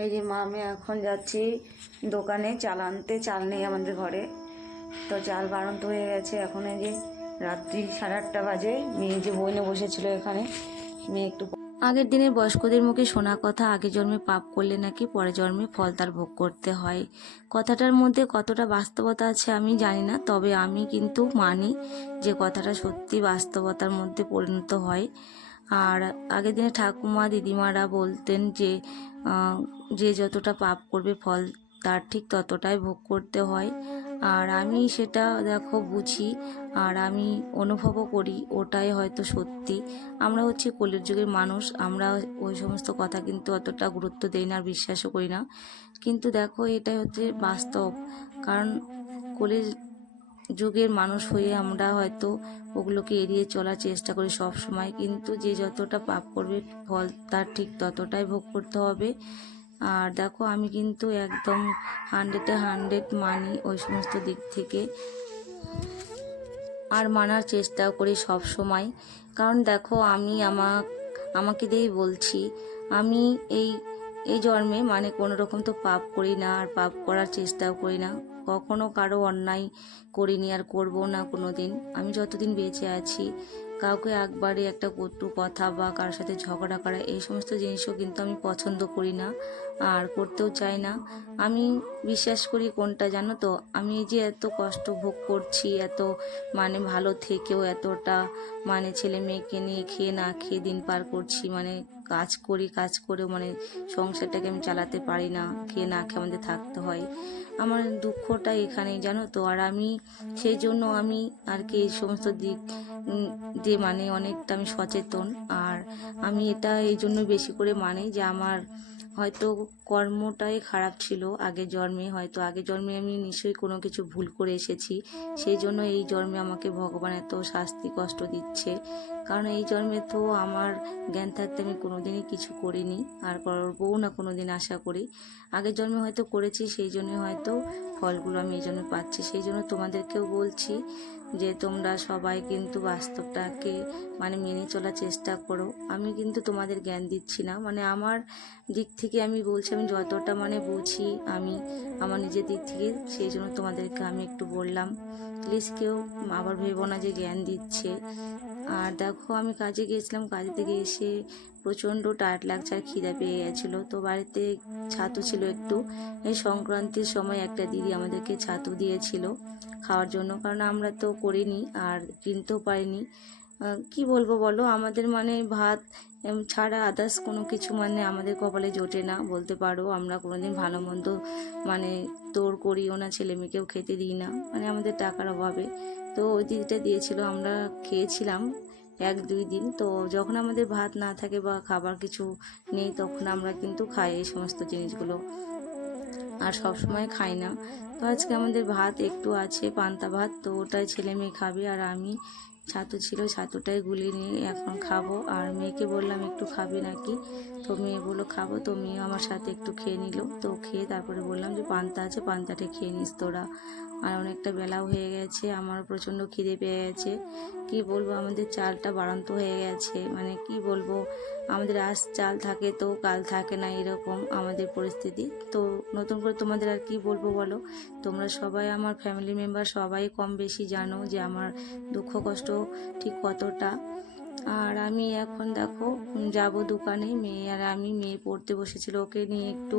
এই যে মা আমি এখন যাচ্ছি দোকানে চাল আনতে। চাল নেই আমাদের ঘরে, তো চাল বাড়ন্ত হয়ে গেছে। এখন এই যে রাত্রি 8:30 বাজে। মেয়ে যে বইনে বসেছিল এখানে, মেয়ে একটু আগের দিনের বয়স্কদের মুখে শোনা কথা, আগের জন্মে পাপ করলে নাকি পরের জন্মে ফল তার ভোগ করতে হয়। কথাটার মধ্যে কতটা বাস্তবতা আছে আমি জানি না, তবে আমি কিন্তু মানি যে কথাটা সত্যি বাস্তবতার মধ্যে পরিণত হয়। আর আগের দিনে ঠাকুমা দিদিমারা বলতেন যে যে যতটা পাপ করবে ফল তার ঠিক ততটাই ভোগ করতে হয়। আর আমি সেটা দেখো বুঝি, আর আমি অনুভবও করি ওটাই হয়তো সত্যি। আমরা হচ্ছে কলির যুগের মানুষ, আমরা ওই সমস্ত কথা কিন্তু অতটা গুরুত্ব দেই না আর বিশ্বাসও করি না। কিন্তু দেখো এটাই হচ্ছে বাস্তব, কারণ কলির যুগের মানুষ হয়ে আমরা হয়তো ওগুলোকে এড়িয়ে চলার চেষ্টা করি সব সময়, কিন্তু যে যতটা পাপ করবে ফল তার ঠিক ততটাই ভোগ করতে হবে। আর দেখো আমি কিন্তু একদম 100-100 মানি ওই সমস্ত দিক থেকে, আর মানার চেষ্টাও করি সব সময়। কারণ দেখো আমি আমাকে দিয়েই বলছি, আমি এই এই জন্মে মানে কোনো রকম তো পাপ করি না, আর পাপ করার চেষ্টাও করি না। কখনো কারো অন্যায় করিনি আর করবো না কোনো দিন। আমি যতদিন বেঁচে আছি কাউকে একবারে একটা কটু কথা বা কারোর সাথে ঝগড়া করা এই সমস্ত জিনিসও কিন্তু আমি পছন্দ করি না আর করতেও চাই না। আমি বিশ্বাস করি কোনটা জানো তো, আমি যে এত কষ্ট ভোগ করছি, এত মানে ভালো থেকেও এতটা মানে ছেলে মেয়েকে নিয়ে খেয়ে না খেয়ে দিন পার করছি, মানে কাজ করে মানে সংসারটাকে আমি চালাতে পারি না, খেয়ে না খেয়ে আমাদের থাকতে হয়। আমার দুঃখটা এখানেই জানো তো। আর আমি সেই জন্য আমি আর কি এই সমস্ত দিক দিয়ে মানে অনেকটা আমি সচেতন। আর আমি এটা এই জন্য বেশি করে মানি যে আমার হয়তো কর্মটাই খারাপ ছিল আগের জন্মে, হয়তো আগের জন্মে আমি নিশ্চয়ই কোনো কিছু ভুল করে এসেছি, সেই জন্য এই জন্মে আমাকে ভগবান এত শাস্তি কষ্ট দিচ্ছে। কারণ এই জন্মে তো আমার জ্ঞান থাকতে আমি কোনোদিনই কিছু করিনি, আর করবও না কোনো দিন আশা করি। আগের জন্মে হয়তো করেছি, সেই জন্যই হয়তো ফলগুলো আমি এই জন্য পাচ্ছি। সেই জন্য তোমাদেরকেও বলছি যে তোমরা সবাই কিন্তু বাস্তবটাকে মানে মেনে চলার চেষ্টা করো। আমি কিন্তু তোমাদের জ্ঞান দিচ্ছি না, মানে আমার দিক থেকে আমি বলছি, আমি যতটা মানে বুঝি আমি আমার নিজের দিক থেকে, সেই জন্য তোমাদেরকে আমি একটু বললাম। প্লিজ কেউ আবার ভেবো না যে জ্ঞান দিচ্ছে। আর দেখো আমি কাজে গিয়েছিলাম, কাজে থেকে এসে প্রচণ্ড টায়ার্ড লাগছে আর খিদে পেয়ে গেছিলো। তো বাড়িতে ছাতু ছিল একটু, এই সংক্রান্তির সময় একটা দিদি আমাদেরকে ছাতু দিয়েছিল খাওয়ার জন্য, কারণ আমরা তো করিনি আর কিনতেও পারিনি। কি বলবো বলো, আমাদের মানে ভাত ছাড়া আদার্স কোনো কিছু মানে আমাদের কপালে জোটে না বলতে পারো। আমরা কোনোদিন ভালো মন্দ মানে তোর করিও না, ছেলে মেয়েকেও খেতে দিই না, মানে আমাদের টাকার অভাবে। তো ওই দিদিটা দিয়েছিল, আমরা খেয়েছিলাম 1-2 দিন। তো যখন আমাদের ভাত না থাকে বা খাবার কিছু নেই তখন আমরা কিন্তু খাই এই সমস্ত জিনিসগুলো, আর সব সময় খাই না। তো আজকে আমাদের ভাত একটু আছে, পান্তা ভাত, তো ওটাই ছেলে মেয়ে খাবে। আর আমি ছাতু ছিল, ছাতুটাই গুলিয়ে নিয়ে এখন খাবো। আর মেয়েকে বললাম একটু খাবে নাকি, তো মেয়ে বললো খাবো। তো মেয়ে আমার সাথে একটু খেয়ে নিল, তো খেয়ে তারপরে বললাম যে পান্তা আছে, পান্তাটা খেয়ে নিস তোরা। আর অনেকটা বেলাও হয়ে গেছে, আমার প্রচণ্ড খিদে পেয়ে গেছে। কি বলবো, আমাদের চালটা বাড়ন্ত হয়ে গেছে, মানে কি বলবো, আমাদের আজ চাল থাকে তো কাল থাকে না, এরকম আমাদের পরিস্থিতি। তো নতুন করে তোমাদের আর কি বলবো বলো, তোমরা সবাই আমার ফ্যামিলি মেম্বার সবাই কম বেশি জানো যে আমার দুঃখ কষ্ট ঠিক কতটা। আর আমি এখন দেখো যাব দোকানে, মেয়ে আর আমি, মেয়ে পড়তে বসেছিল, ওকে নিয়ে একটু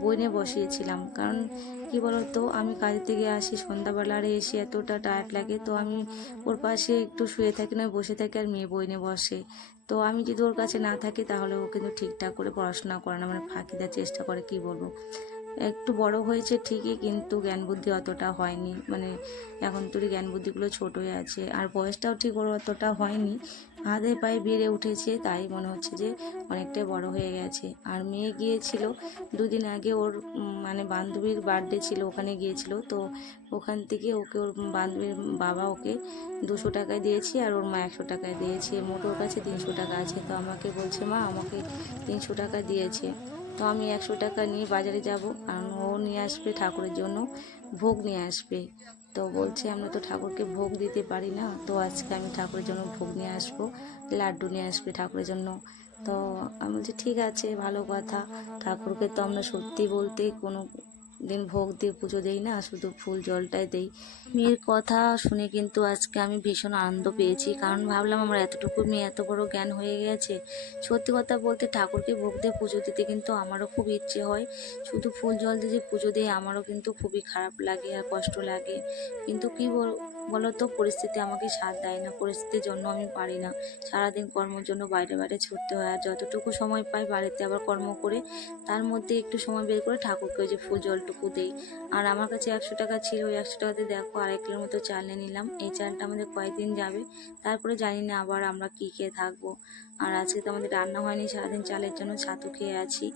বই নিয়ে বসিয়েছিলাম। কারণ কি বলতো, আমি কাজ থেকে আসি সন্ধ্যাবেলা, আর এসে এতটা টায়ার্ড লাগে, তো আমি ওর পাশে একটু শুয়ে থাকি না বসে থাকি, আর মেয়ে বই নিয়ে বসে। তো আমি যদি ওর কাছে না থাকি তাহলে ও কিন্তু ঠিকঠাক করে পড়াশোনা করে না, মানে ফাঁকি দেওয়ার চেষ্টা করে। কি বলবো, একটু বড় হয়েছে ঠিকই, কিন্তু জ্ঞান বুদ্ধি অতটা হয়নি, মানে এখন তোর জ্ঞান বুদ্ধিগুলো ছোটোই আছে, আর বয়সটাও ঠিক ওর অতটা হয়নি, হাতে পায়ে বেড়ে উঠেছে, তাই মনে হচ্ছে যে অনেকটাই বড় হয়ে গেছে। আর মেয়ে গিয়েছিল 2 দিন আগে, ওর মানে বান্ধবীর বার্থডে ছিল, ওখানে গিয়েছিল। তো ওখান থেকে ওকে ওর বান্ধবীর বাবা ওকে 200 টাকায় দিয়েছি, আর ওর মা 100 টাকায় দিয়েছে, মোট ওর কাছে 300 টাকা আছে। তো আমাকে বলছে মা আমাকে 300 টাকা দিয়েছে। তো আমি 100 টাকা নিয়ে বাজারে যাব, কারণ ও নিয়ে আসবে ঠাকুরের জন্য ভোগ নিয়ে আসবে। তো বলছে আমরা তো ঠাকুরকে ভোগ দিতে পারি না, তো আজকে আমি ঠাকুরের জন্য ভোগ নিয়ে আসবো, লাড্ডু নিয়ে আসবে ঠাকুরের জন্য। তো আমি বলছি ঠিক আছে, ভালো কথা। ঠাকুরকে তো আমরা সত্যি বলতে কোনো দিন ভোগ দিয়ে পুজো দেই না, শুধু ফুল জলটাই দেই। মেয়ের কথা শুনে কিন্তু আজকে আমি ভীষণ আনন্দ পেয়েছি, কারণ ভাবলাম আমার এতটুকু মেয়ে এত বড় জ্ঞান হয়ে গেছে। সত্যি কথা বলতে ঠাকুরকে ভোগ দিয়ে পুজো দিতে কিন্তু আমারও খুব ইচ্ছে হয়। শুধু ফুল জল দিয়ে যে পুজো দিই আমারও কিন্তু খুবই খারাপ লাগে আর কষ্ট লাগে। কিন্তু কি বলো তো, পরিস্থিতি আমাকে সাথ দেয় না, পরিস্থিতির জন্য আমি পারি না। সারাদিন কর্মের জন্য বাইরে বাইরে ছুটতে হয়, আর যতটুকু সময় পাই বাড়িতে আবার কর্ম করে তার মধ্যে একটু সময় বের করে ঠাকুরকে ওই যে ফুল জলটুকু দেই। আর আমার কাছে 100 টাকা ছিল, ওই 100 টাকাতে দেখো 2.5 কিলোর মতো চাল নিয়ে নিলাম। এই চালটা আমাদের কয়েকদিন যাবে, তারপরে জানি না আবার আমরা কি খেয়ে থাকবো। আর আজকে তো আমাদের রান্না হয়নি, সারাদিন চালের জন্য ছাতু খেয়ে আছি।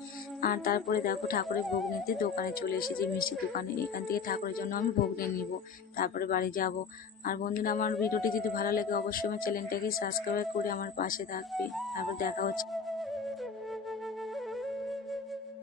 আর তারপরে দেখো ঠাকুরের ভোগ নিতে দোকানে চলে এসেছি, মিষ্টি দোকানে। এখান থেকে ঠাকুরের জন্য আমি ভোগ নিয়ে নিব, তারপরে বাড়ি যাব। আর বন্ধুরা, আমার ভিডিওটি যদি ভালো লাগে অবশ্যই আমার চ্যানেলটাকে সাবস্ক্রাইব করে আমার পাশে থাকবে। তারপর দেখা হচ্ছে।